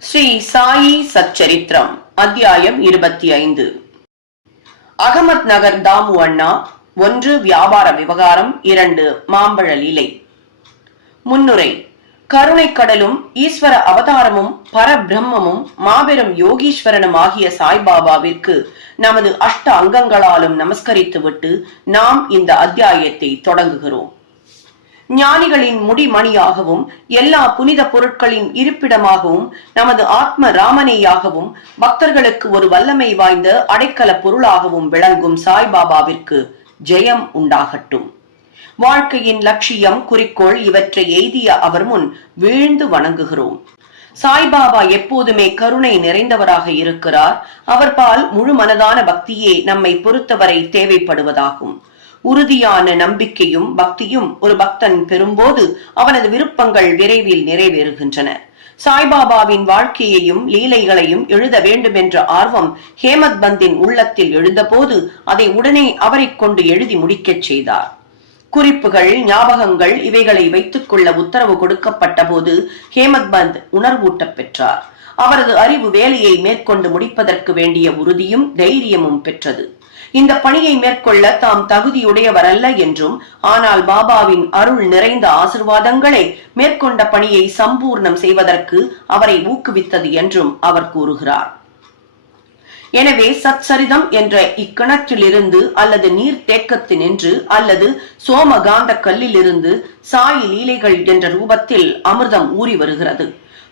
ஸ்ரீ சாயி சச்சரித்திரம் அத்தியாயம் இருபத்தி ஐந்து. அகமத் நகர் தாமு அண்ணா ஒன்று வியாபார விவகாரம் இரண்டு மாம்பழ லீலை. முன்னுரை கருணை கடலும் ஈஸ்வர அவதாரமும் பரபிரம்மமும் மாபெரும் யோகீஸ்வரனும் ஆகிய சாய்பாபாவிற்கு நமது அஷ்ட அங்கங்களாலும் நமஸ்கரித்துவிட்டு நாம் இந்த அத்தியாயத்தை தொடங்குகிறோம். ஞானிகளின் முடிமணியாகவும் எல்லா புனித பொருட்களின் இருப்பிடமாகவும் நமது ஆத்ம ராமனேயாகவும் பக்தர்களுக்கு ஒரு வல்லமை வாய்ந்த அடைக்கல பொருளாகவும் விளங்கும் சாய்பாபாவிற்கு ஜெயம் உண்டாகட்டும். வாழ்க்கையின் லட்சியம் குறிக்கோள் இவற்றை எய்திய அவர் முன் வீழ்ந்து வணங்குகிறோம். சாய்பாபா எப்போதுமே கருணை நிறைந்தவராக இருக்கிறார். அவர் பால் முழு மனதான பக்தியே நம்மை பொறுத்தவரை தேவைப்படுவதாகும். உறுதியான நம்பிக்கையும் பக்தியும் ஒரு பக்தன் பெறும்போது அவனது விருப்பங்கள் விரைவில் நிறைவேறுகின்றன. சாய்பாபாவின் வாழ்க்கையையும் லீலைகளையும் எழுத வேண்டும் என்ற ஆர்வம் ஹேமத் பந்தின் உள்ளத்தில் எழுந்தபோது அதை உடனே அவரை கொண்டு எழுதி முடிக்கச் செய்தார். குறிப்புகள் ஞாபகங்கள் இவைகளை வைத்துக் கொள்ள உத்தரவு கொடுக்கப்பட்ட போது ஹேமத் பந்த் உணர்வூட்டப் பெற்றார். அவரது அறிவு வேலையை மேற்கொண்டு முடிப்பதற்கு வேண்டிய உறுதியும் தைரியமும் பெற்றது. இந்த பணியை மேற்கொள்ள தாம் தகுதியுடையவர் அல்ல என்றும் ஆனால் பாபாவின் அருள் நிறைந்த ஆசிர்வாதங்களே மேற்கொண்ட பணியை சம்பூர்ணம் செய்வதற்கு அவரை ஊக்குவித்தது என்றும் அவர் கூறுகிறார். எனவே சச்சரிதம் என்ற இக்கிணற்றிலிருந்து அல்லது நீர்த்தேக்கத்தினின்று அல்லது சோமகாந்த கல்லிலிருந்து சாயி லீலைகள் என்ற ரூபத்தில் அமிர்தம் ஊறி வருகிறது.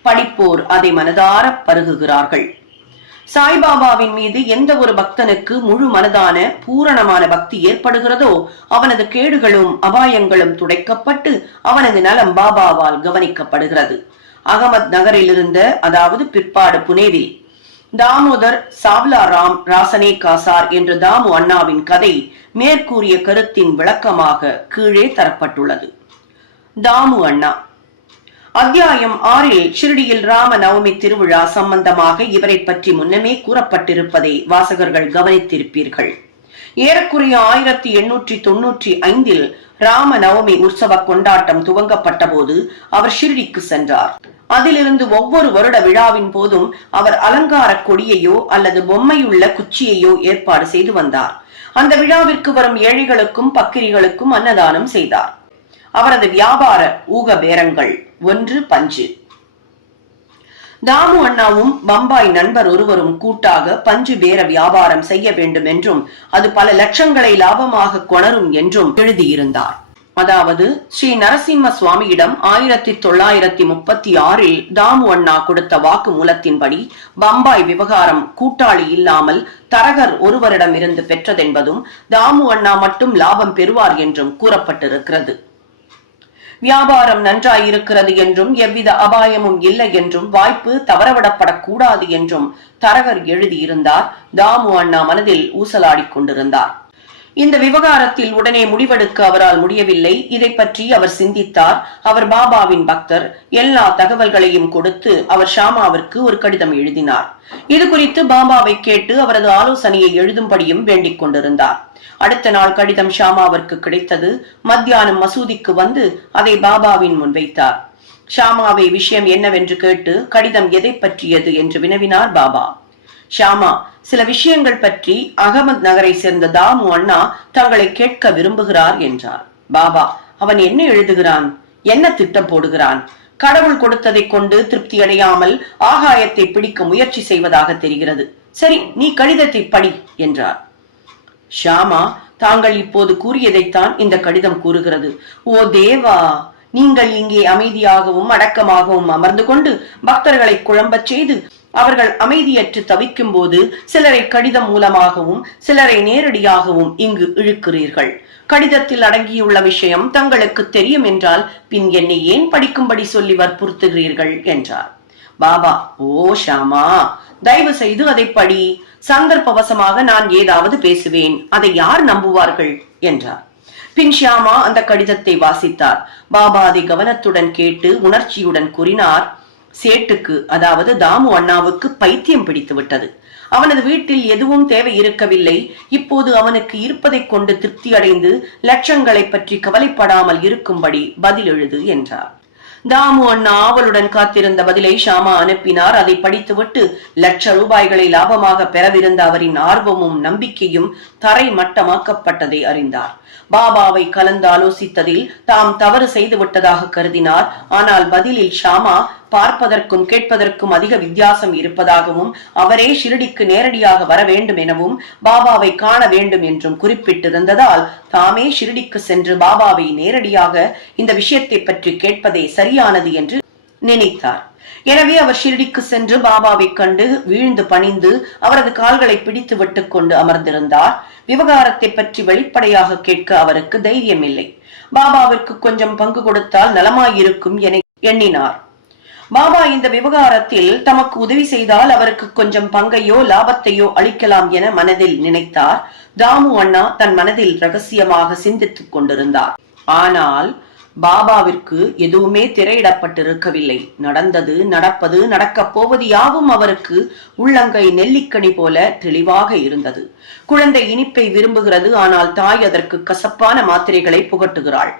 படிப்போர் அதை மனதார பருகுகிறார்கள். சாய்பாபாவின் மீது எந்த ஒரு பக்தனுக்கு முழு மனதான பூரணமான பக்தி ஏற்படுகிறதோ அவனது கேடுகளும் அபாயங்களும் துடைக்கப்பட்டு அவனது நலம் பாபாவால் கவனிக்கப்படுகிறது. அகமத் நகரில் இருந்த அதாவது பிற்பாடு புனேவில் தாமோதர் சாவ்லாராம் ராசனே காசார் என்ற தாமு அண்ணாவின் கதை மேற்கூறிய கருத்தின் விளக்கமாக கீழே தரப்பட்டுள்ளது. தாமு அண்ணா அத்தியாயம் ஆறில் ஷிரடியில் ராம நவமி திருவிழா சம்பந்தமாக இவரை பற்றி முன்னமே கூறப்பட்டிருப்பதை வாசகர்கள் கவனித்திருப்பீர்கள். ஏறக்குறைய ஆயிரத்தி எண்ணூற்றி தொன்னூற்றி ஐந்தில் ராம நவமி உற்சவ கொண்டாட்டம் துவங்கப்பட்ட போது அவர் ஷிரடிக்கு சென்றார். அதிலிருந்து ஒவ்வொரு வருட விழாவின் போதும் அவர் அலங்கார கொடியையோ அல்லது பொம்மையுள்ள குச்சியையோ ஏற்பாடு செய்து வந்தார். அந்த விழாவிற்கு வரும் ஏழைகளுக்கும் பக்கிரிகளுக்கும் அன்னதானம் செய்தார். அவரது வியாபார ஊக பேரங்கள் ஒன்று பஞ்சு. தாமு அண்ணாவும் பம்பாய் நண்பர் ஒருவரும் கூட்டாக பஞ்சு பேர வியாபாரம் செய்ய வேண்டும் என்றும் அது பல லட்சங்களை லாபமாக கொணரும் என்றும் எழுதியிருந்தார். அதாவது ஸ்ரீ நரசிம்ம சுவாமியிடம் ஆயிரத்தி தொள்ளாயிரத்தி முப்பத்தி ஆறில் தாமு அண்ணா கொடுத்த வாக்கு மூலத்தின்படி பம்பாய் விவகாரம் கூட்டாளி இல்லாமல் தரகர் ஒருவரிடம் இருந்து பெற்றதென்பதும் தாமு அண்ணா மட்டும் லாபம் பெறுவார் என்றும் கூறப்பட்டிருக்கிறது. வியாபாரம் நன்றாயிருக்கிறது என்றும் எவ்வித அபாயமும் இல்லை என்றும் வாய்ப்பு தவறவிடப்படக்கூடாது என்றும் தரகர் எழுதியிருந்தார். தாமு அண்ணா மனதில் ஊசலாடிக் கொண்டிருந்தார். இந்த விவகாரத்தில் உடனே முடிவெடுக்க அவரால் முடியவில்லை. இதை பற்றி அவர் சிந்தித்தார். அவர் பாபாவின் பக்தர். எல்லா தகவல்களையும் கொடுத்து அவர் ஷாமாவிற்கு ஒரு கடிதம் எழுதினார். இது குறித்து பாபாவை கேட்டு அவரது ஆலோசனையை எழுதும்படியும் வேண்டிக் கொண்டிருந்தார். அடுத்த நாள் கடிதம் ஷாமாவிற்கு கிடைத்தது. மத்தியானம் மசூதிக்கு வந்து அதை பாபாவின் முன் வைத்தார். ஷாமாவை விஷயம் என்னவென்று கேட்டு கடிதம் எதை பற்றியது என்று வினவினார் பாபா. ஷாமா சில விஷயங்கள் பற்றி அகமது நகரை சேர்ந்த தாமு அண்ணா தங்களை கேட்க விரும்புகிறார் என்றார். பாபா அவன் என்ன எழுதுகிறான்? என்ன திட்டம் போடுகிறான்? கடவுள் கொடுத்ததை கொண்டு திருப்தி அடையாமல் ஆகாயத்தை பிடிக்க முயற்சி செய்வதாக தெரிகிறது. சரி நீ கடிதத்தை படி என்றார். ஷாமா தாங்கள் இப்போது கூறியதைத்தான் இந்த கடிதம் கூறுகிறது. ஓ தேவா நீங்கள் இங்கே அமைதியாகவும் அடக்கமாகவும் அமர்ந்து கொண்டு பக்தர்களை குழம்பச் செய்து அவர்கள் அமைதியற்று தவிக்கும் போது சிலரை கடிதம் மூலமாகவும் சிலரை நேரடியாகவும் இங்கு இழுக்கிறீர்கள். கடிதத்தில் அடங்கியுள்ள விஷயம் தங்களுக்கு தெரியும் என்றால் பின் என்னை ஏன் படிக்கும்படி சொல்லி வற்புறுத்துகிறீர்கள்? என்றார். பாபா ஓ ஷாமா தயவு செய்து அதை படி. சந்தர்ப்பவசமாக நான் ஏதாவது பேசுவேன். அதை யார் நம்புவார்கள்? என்றார். பின் ஷியாமா அந்த கடிதத்தை வாசித்தார். பாபா அதை கவனத்துடன் கேட்டு உணர்ச்சியுடன் கூறினார். சேட்டுக்கு அதாவது தாமு அண்ணாவுக்கு பைத்தியம் பிடித்து விட்டது. அவனது வீட்டில் எதுவும் தேவை இருக்கவில்லை. இப்போது அவனுக்கு இருப்பதைக் கொண்டு திருப்தி அடைந்து லட்சங்களை பற்றி கவலைப்படாமல் இருக்கும்படி பதில் எழுது என்றார். தாமு அண்ணா ஆவலுடன் காத்திருந்த பதிலை ஷாமா அனுப்பினார். அதை படித்துவிட்டு லட்ச ரூபாய்களை லாபமாக பெறவிருந்த அவரின் ஆர்வமும் நம்பிக்கையும் தரை மட்டமாக்கப்பட்டதை அறிந்தார். பாபாவை கலந்து ஆலோசித்ததில் தாம் தவறு செய்து விட்டதாக கருதினார். ஆனால் பதிலில் ஷாமா பார்ப்பதற்கும் கேட்பதற்கும் அதிக வித்தியாசம் இருப்பதாகவும் அவரே ஷிரடிக்கு நேரடியாக வர வேண்டும் எனவும் பாபாவை காண வேண்டும் என்றும் குறிப்பிட்டிருந்ததால் தாமே ஷிரடிக்கு சென்று பாபாவை நேரடியாக இந்த விஷயத்தை பற்றி கேட்பதே சரியானது என்று நினைத்தார். எனவே அவர் ஷிரடிக்கு சென்று பாபாவை கண்டு வீழ்ந்து பணிந்து அவரது கால்களை பிடித்து விட்டுக் கொண்டு அமர்ந்திருந்தார். விவகாரத்தை பற்றி வெளிப்படையாக கேட்க அவருக்கு தைரியம் இல்லை பாபாவிற்கு கொஞ்சம் பங்கு கொடுத்தால் நலமாயிருக்கும் என எண்ணினார். பாபா இந்த விவகாரத்தில் தமக்கு உதவி செய்தால் அவருக்கு கொஞ்சம் பங்கையோ லாபத்தையோ அளிக்கலாம் என மனதில் நினைத்தார். தாமு அண்ணா தன் மனதில் ரகசியமாக சிந்தித்துக் கொண்டிருந்தார். ஆனால் பாபாவிற்கு எதுவுமே திரையிடப்பட்டிருக்கவில்லை. நடந்தது நடப்பது நடக்கப் போவது யாவும் அவருக்கு உள்ளங்கை நெல்லிக்கனி போல தெளிவாக இருந்தது. குழந்தை இனிப்பை விரும்புகிறது ஆனால் தாய் அதற்கு கசப்பான மாத்திரைகளை புகட்டுகிறாள்.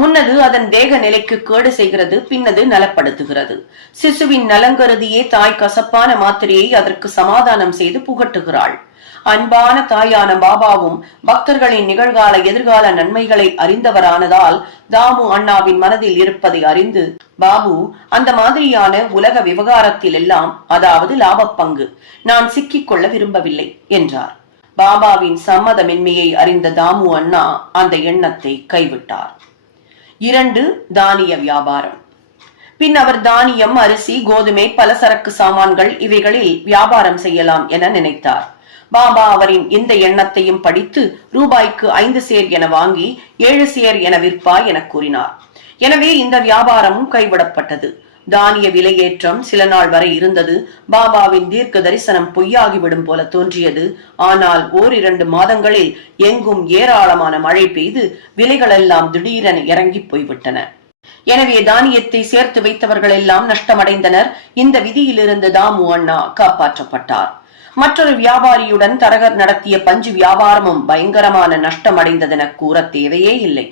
முன்னது அதன் தேக நிலைக்கு கேடு செய்கிறது பின்னது நலப்படுத்துகிறது. சிசுவின் நலங்கருதியே தாய் கசப்பான மாத்திரையை அதற்கு சமாதானம் செய்து புகட்டுகிறாள். அன்பான தாயான பாபாவும் பக்தர்களின் நிகழ்கால எதிர்கால நன்மைகளை அறிந்தவரானதால் தாமு அண்ணாவின் மனதில் இருப்பதை அறிந்து பாபு அந்த மாதிரியான உலக விவகாரத்தில் எல்லாம் அதாவது லாப பங்கு நான் சிக்கிக் கொள்ள விரும்பவில்லை என்றார். பாபாவின் சம்மதமின்மையை அறிந்த தாமு அண்ணா அந்த எண்ணத்தை கைவிட்டார். இரண்டு தானிய வியாபாரம். பின் அவர் தானியம் அரிசி கோதுமை பலசரக்கு சாமான்கள் இவைகளில் வியாபாரம் செய்யலாம் என நினைத்தார். பாபா அவரின் இந்த எண்ணத்தையும் படித்து ரூபாய்க்கு ஐந்து சேர் என வாங்கி ஏழு சேர் என விற்பாய் என கூறினார். எனவே இந்த வியாபாரமும் கைவிடப்பட்டது. தானிய விலையேற்றம் சில நாள் வரை இருந்தது. பாபாவின் தீர்க்க தரிசனம் பொய்யாகிவிடும் போல தோன்றியது. ஆனால் ஓரிரண்டு மாதங்களில் எங்கும் ஏராளமான மழை பெய்து விலைகளெல்லாம் திடீரென இறங்கி போய்விட்டன. எனவே தானியத்தை சேர்த்து வைத்தவர்கள் எல்லாம் நஷ்டமடைந்தனர். இந்த விதியிலிருந்து தாமு அண்ணா காப்பாற்றப்பட்டார். மற்றொரு வியாபாரியுடன் தரகர் நடத்திய பஞ்சு வியாபாரமும் பயங்கரமான நஷ்டமடைந்ததென கூற தேவையே இல்லை.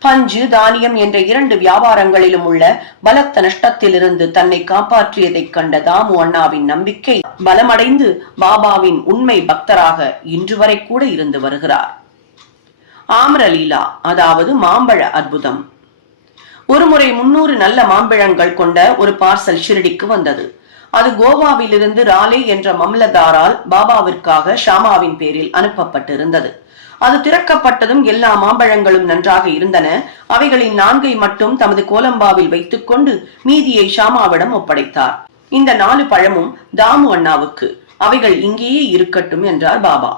பஞ்சு தானியம் என்ற இரண்டு வியாபாரங்களிலும் உள்ள பலத்த நஷ்டத்திலிருந்து தன்னை காப்பாற்றியதைக் கண்ட தாமு அண்ணாவின் நம்பிக்கை பலமடைந்து பாபாவின் உண்மை பக்தராக இன்று வரை கூட இருந்து வருகிறார். ஆம்ரலீலா அதாவது மாம்பழ அற்புதம். ஒருமுறை முன்னூறு நல்ல மாம்பழங்கள் கொண்ட ஒரு பார்சல் ஷிரடிக்கு வந்தது. அது கோவாவிலிருந்து ராலே என்ற மம்லதாரால் பாபாவிற்காக ஷாமாவின் பேரில் அனுப்பப்பட்டிருந்தது. அது திறக்கப்பட்டதும் எல்லா மாம்பழங்களும் நன்றாக இருந்தன. அவைகளின் நான்கை மட்டும் தமது கோலம்பாவில் வைத்துக்கொண்டு மீதியை ஷாமாவிடம் ஒப்படைத்தார். இந்த நாலு பழமும் தாமு அண்ணாவுக்கு. அவைகள் இங்கேயே இருக்கட்டும் என்றார் பாபா.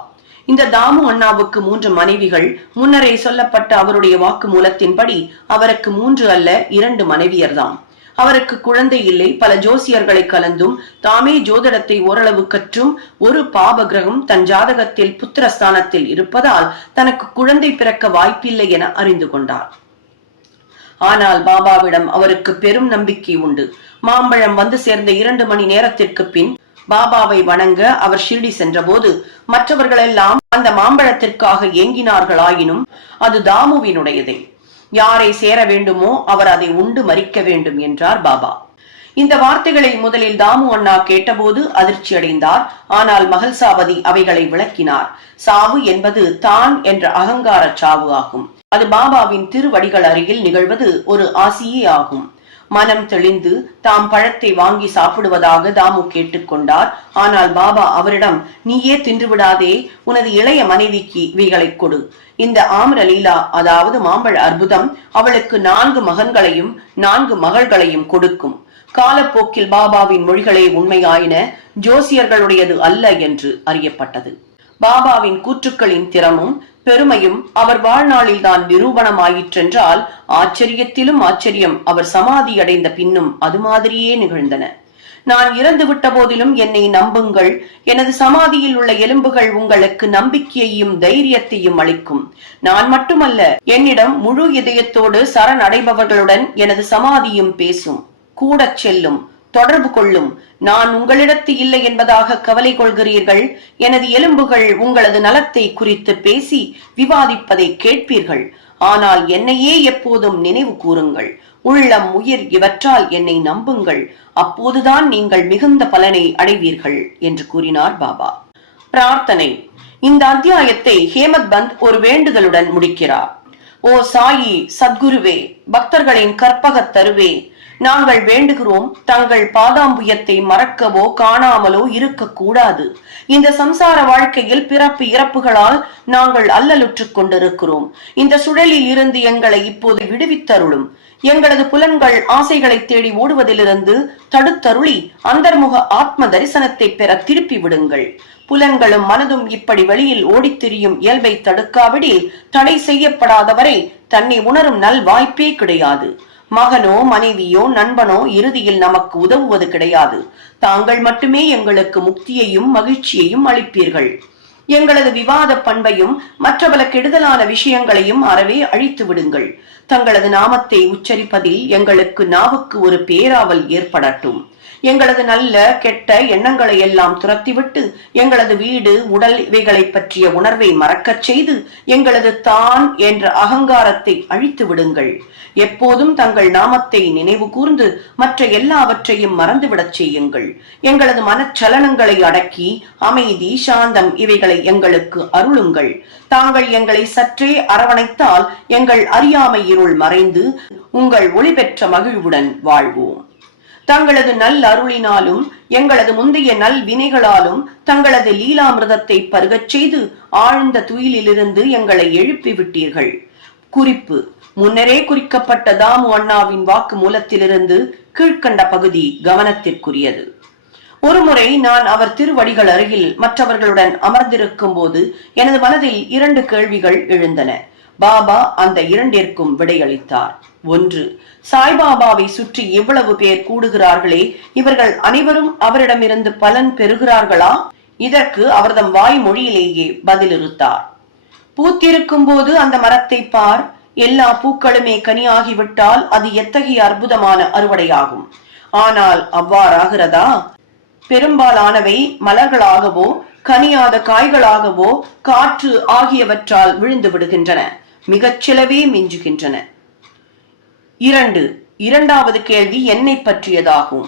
இந்த தாமு அண்ணாவுக்கு மூன்று மனைவிகள் முன்னரே சொல்லப்பட்ட அவருடைய வாக்கு மூலத்தின்படி அவருக்கு மூன்று அல்ல இரண்டு மனைவியர்தாம். அவருக்கு குழந்தை இல்லை. பல ஜோசியர்களை கலந்தும் தாமே ஜோதிடத்தை ஓரளவு கற்றும் ஒரு பாப கிரகம் தன் ஜாதகத்தில் புத்திரஸ்தானத்தில் இருப்பதால் தனக்கு குழந்தை பிறக்க வாய்ப்பில்லை என அறிந்து கொண்டார். ஆனால் பாபாவிடம் அவருக்கு பெரும் நம்பிக்கை உண்டு. மாம்பழம் வந்து சேர்ந்த இரண்டு மணி நேரத்திற்கு பின் பாபாவை வணங்க அவர் ஷிர்டி சென்றபோது மற்றவர்களெல்லாம் அந்த மாம்பழத்திற்காக ஏங்கினார்களாயினும் அது தாமுவினுடையதே. யாரை சேர வேண்டுமோ அவர் அதை உண்டு மறிக்க வேண்டும் என்றார் பாபா. இந்த வார்த்தைகளை முதலில் தாமு அண்ணா கேட்டபோது அதிர்ச்சி அடைந்தார். ஆனால் மகள்சாவதி அவைகளை விளக்கினார். சாவு என்பது தான் என்ற அகங்கார சாவு ஆகும். அது பாபாவின் திருவடிகள் அருகில் நிகழ்வது ஒரு ஆசியே ஆகும். மனம் தெளிந்து தாம் பழத்தை வாங்கி சாப்பிடுவதாக தாமு கேட்டுக்கொண்டார். ஆனால் பாபா அவரிடம் நீயே தின்று விடாதே உனது இளைய மனைவிக்கு இவைகளை கொடு. இந்த ஆம்ரலீலா அதாவது மாம்பழ அற்புதம் அவளுக்கு நான்கு மகன்களையும் நான்கு மகள்களையும் கொடுக்கும். காலப்போக்கில் பாபாவின் மொழிகளே உண்மையாயின ஜோசியர்களுடையது அல்ல என்று அறியப்பட்டது. பாபாவின் கூற்றுக்களின் திறமும் பெருமையும் அவர் வாழ்நாளில் தான் நிரூபணமாயிற்றென்றால் ஆச்சரியத்திலும் ஆச்சரியம் அவர் சமாதி அடைந்த பின்னும் அது மாதிரியே நிகழ்ந்தன. நான் இறந்து விட்ட போதிலும் என்னை நம்புங்கள். எனது சமாதியில் உள்ள எலும்புகள் உங்களுக்கு நம்பிக்கையையும் தைரியத்தையும் அளிக்கும். நான் மட்டுமல்ல என்னிடம் முழு இதயத்தோடு சரணடைபவர்களுடன் எனது சமாதியும் பேசும். கூடச் செல்லும். தொடர்பு கொள்ளும். நான் உங்களிடத்து இல்லை என்பதாக கவலை கொள்கிறீர்கள். எனது எலும்புகள் உங்களது நலத்தை குறித்து பேசி விவாதிப்பதை கேட்பீர்கள். ஆனால் என்னையே எப்போதும் நினைவு கூறுங்கள். உள்ளம் உயிர் இவற்றால் என்னை நம்புங்கள். அப்போதுதான் நீங்கள் மிகுந்த பலனை அடைவீர்கள் என்று கூறினார் பாபா. பிரார்த்தனை. இந்த அத்தியாயத்தை ஹேமத் பந்த் ஒரு வேண்டுதலுடன் முடிக்கிறார். ஓ சாயி சத்குருவே பக்தர்களின் கற்பகத் தருவே நாங்கள் வேண்டுகிறோம் தங்கள் பாதாம்புயத்தை மறக்கவோ காணாமலோ இருக்கக்கூடாது. இந்த சம்சார வாழ்க்கையில் பிறப்பு இறப்புகளால் நாங்கள் அல்லலுற்றுக் கொண்டிருக்கிறோம். இந்த சுழலில் இருந்து எங்களை இப்போது விடுவித்தருளும். எங்களது புலன்கள் ஆசைகளை தேடி ஓடுவதிலிருந்து தடுத்தருளி அந்தர்முக ஆத்ம தரிசனத்தை பெற திருப்பி விடுங்கள். புலன்களும் மனதும் இப்படி வெளியில் ஓடித்திரியும் இயல்பை தடுக்காவிடில் தடை செய்யப்படாதவரை தன்னை உணரும் நல் வாய்ப்பே கிடையாது. மகனோ மனைவியோ நண்பனோ இறுதியில் நமக்கு உதவுவது கிடையாது. தாங்கள் மட்டுமே எங்களுக்கு முக்தியையும் மகிழ்ச்சியையும் அளிப்பீர்கள். எங்களது விவாத பண்பையும் மற்ற பல கெடுதலான விஷயங்களையும் அறவே அழித்து விடுங்கள். தங்களது நாமத்தை உச்சரிப்பதில் எங்களுக்கு நாவுக்கு ஒரு பேராவல் ஏற்படட்டும். எங்களது நல்ல கெட்ட எண்ணங்களை எல்லாம் துரத்திவிட்டு எங்களது வீடு உடல் இவைகளை பற்றிய உணர்வை மறக்கச் செய்து எங்களது தான் என்ற அகங்காரத்தை அழித்து விடுங்கள். எப்போதும் தங்கள் நாமத்தை நினைவு கூர்ந்து மற்ற எல்லாவற்றையும் மறந்துவிடச் செய்யுங்கள். எங்களது மனச்சலனங்களை அடக்கி அமைதி சாந்தம் இவைகளை எங்களுக்கு அருளுங்கள். தாங்கள் எங்களை சற்றே அரவணைத்தால் எங்கள் அறியாமை இருள் மறைந்து உங்கள் ஒளி பெற்ற மகிழ்வுடன் வாழ்வோம். தங்களது நல் அருளினாலும் எங்களது முந்தைய நல் வினைகளாலும் தங்களது லீலாமிரதத்தை பருகச் செய்து ஆழ்ந்த துயிலிலிருந்து எங்களை எழுப்பி விட்டீர்கள் குறிப்பு முன்னரே குறிக்கப்பட்ட தாமு அண்ணாவின் வாக்கு மூலத்திலிருந்து கீழ்க்கண்ட பகுதி கவனத்திற்குரியது. ஒருமுறை நான் அவர் திருவடிகள் அருகில் மற்றவர்களுடன் அமர்ந்திருக்கும் போது எனது மனதில் இரண்டு கேள்விகள் எழுந்தன. பாபா அந்த இரண்டிற்கும் விடையளித்தார். ஒன்று. சாய்பாபாவை சுற்றி எவ்வளவு பேர் கூடுகிறார்களே? இவர்கள் அனைவரும் அவரிடமிருந்து பலன் பெறுகிறார்களா? இதற்கு அவர்தம் வாய்மொழியிலேயே பதிலிருத்தார் பூத்திருக்கும் போது அந்த மரத்தை பார். எல்லா பூக்களுமே கனியாகிவிட்டால் அது எத்தகைய அற்புதமான அறுவடையாகும்? ஆனால் அவ்வாறாகிறதா? பெரும்பாலானவை மலர்களாகவோ கனியாத காய்களாகவோ காற்று ஆகியவற்றால் விழுந்து விடுகின்றன. மிகச் சிலவே மிஞ்சுகின்றன. இரண்டு இரண்டாவது கேள்வி என்னை பற்றியதாகும்.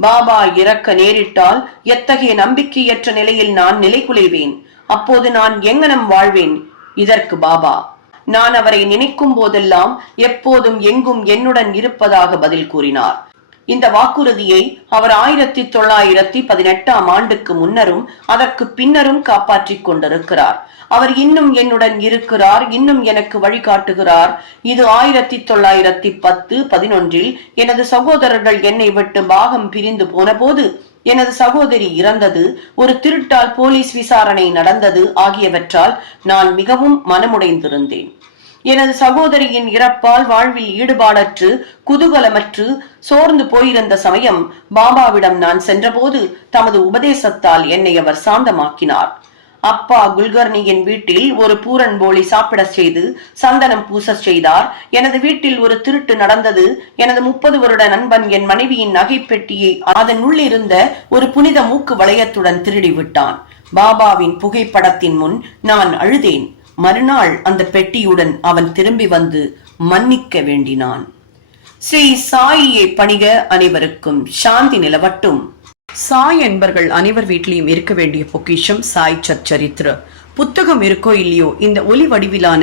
பாபா இறக்க நேரிட்டால் எத்தகைய நம்பிக்கையற்ற நிலையில் நான் நிலைகுலைவேன்? அப்போது நான் எங்கனம் வாழ்வேன்? இதற்கு பாபா நான் அவரை நினைக்கும் போதெல்லாம் எப்போதும் எங்கும் என்னுடன் இருப்பதாக பதில் கூறினார். இந்த வாக்குறுதியை அவர் ஆயிரத்தி தொள்ளாயிரத்தி பதினெட்டாம் ஆண்டுக்கு முன்னரும் அதற்கு பின்னரும் காப்பாற்றிக் கொண்டிருக்கிறார். அவர் இன்னும் என்னுடன் இருக்கிறார் இன்னும் எனக்கு வழிகாட்டுகிறார். இது ஆயிரத்தி தொள்ளாயிரத்தி பத்து பதினொன்றில் எனது சகோதரர்கள் என்னை விட்டு பாகம் பிரிந்து போன போது எனது சகோதரி இறந்தது ஒரு திருட்டால் போலீஸ் விசாரணை நடந்தது ஆகியவற்றால் நான் மிகவும் மனமுடைந்திருந்தேன். எனது சகோதரியின் இறப்பால் வாழ்வில் ஈடுபாடற்று குதூகலமற்று சோர்ந்து போயிருந்த சமயம் பாபாவிடம் நான் சென்றபோது தமது உபதேசத்தால் என்னை அவர் சாந்தமாக்கினார். அப்பா குல்கர்னியின் வீட்டில் ஒரு பூரன் போலி சாப்பிட செய்து சந்தனம் பூச செய்தார். எனது வீட்டில் ஒரு திருட்டு நடந்தது. எனது முப்பது வருட நண்பன் என் மனைவியின் நகை பெட்டியை அதன் உள்ளிருந்த ஒரு புனித மூக்கு வளையத்துடன் திருடி விட்டான் பாபாவின் புகைப்படத்தின் முன் நான் அழுதேன். மறுநாள் அந்த பெட்டியுடன் அவன் திரும்பி வந்து மன்னிக்க வேண்டினான். ஸ்ரீ சாயியை பணிக அனைவருக்கும் சாந்தி நிலவட்டும். சாய் என்பர்கள் அனைவர் வீட்டிலையும் இருக்க வேண்டிய பொக்கிஷம் சாய் சச்சரித்ர. புத்தகம் இருக்கோ இல்லையோ இந்த ஒலி வடிவிலான